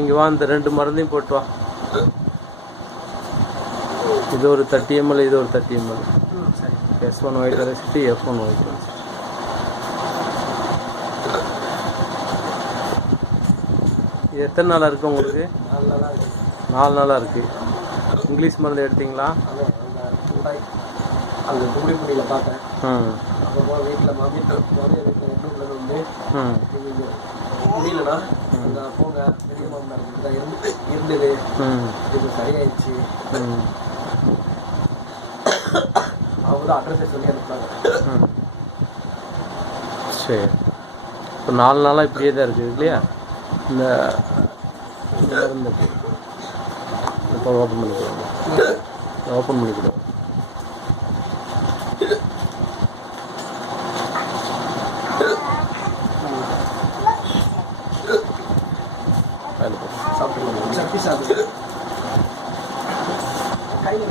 இங்கே வா, இந்த 2 மருந்தையும் போட்டு வா. இது ஒரு 30 ml, இது ஒரு 30 ml. S1 ஒயிட் அரைச்சிட்டு F1 ஒயிட் அரைச்சிட்டு. இது எத்தனை நாளாக இருக்குது உங்களுக்கு? 4 நாளாக இருக்குது. இங்கிலீஷ் மருந்து எடுத்தீங்களா? அந்த குடிமுடியில் பார்த்தேன். அப்புறம் வீட்டில் மாமியார் வீட்டில் வந்து முடியலண்ணா அந்த போங்க பெரிய மாமனார் தான் இருந்தது, இது சரியாயிடுச்சு. அவங்க தான் அட்ரஸை சொல்லி அனுப்புறாங்க. சரி, இப்போ 4 நாளாக இப்படியே தான் இருக்குது இல்லையா? இந்த மருந்து இப்போ ஓப்பன் பண்ணிக்கிறோம், ஓப்பன் பண்ணிக்கிறோம். சாப்பிட்டு கையில்